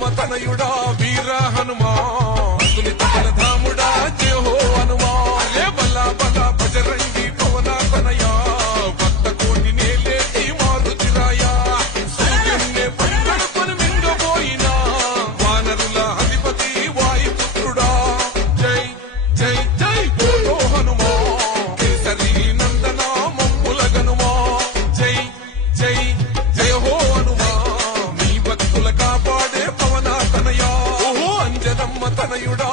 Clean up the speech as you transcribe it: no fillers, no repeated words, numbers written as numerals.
అంజదమ్మ తనయుడా వీర హనుమా అతులిత బలధాముడా జయ హో హనుమా లే బలా బలా బజరంగి పవన తనయా భక్త కోటి నేలేటి మారుతిరాయా సూర్యున్నే పట్టడుకొని మింగబోయినా వానరుల అధిపతి వాయుపుత్రుడా జై జై జై బోలో హనుమా కేసరి నందన మమ్ముల గనుమా జై జై జయ హో హనుమా మీ భక్తుల కాపాడే పవన తనయా ఓహో అంజదమ్మ తనయుడా